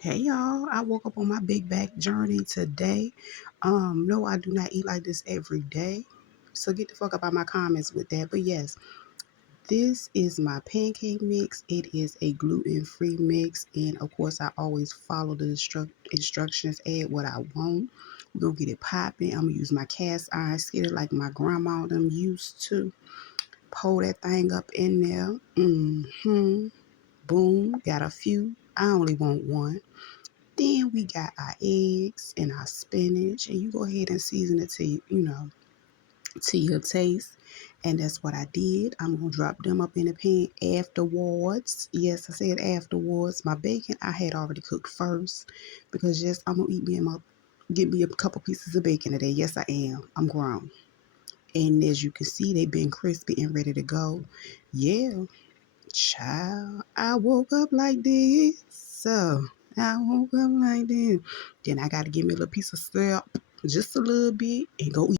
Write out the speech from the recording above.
Hey y'all, I woke up on my big back journey today. No, I do not eat like this every day. So get the fuck up out my comments with that. But yes, this is my pancake mix. It is a gluten-free mix. And of course, I always follow the instructions, add what I want. We're gonna get it popping. I'm gonna use my cast iron skillet like my grandma them used to. Pour that thing up in there. Boom. Got a few. I only want one. Then we got our eggs and our spinach, and you go ahead and season it to your taste. And that's what I did. I'm gonna drop them up in the pan afterwards. Yes, I said afterwards. My bacon I had already cooked first because yes, I'm gonna get me a couple pieces of bacon today. Yes, I am. I'm grown. And as you can see, they've been crispy and ready to go. Yeah, child, I woke up like this. So I woke up like this. Then I got to give me a little piece of syrup, just a little bit, and go eat.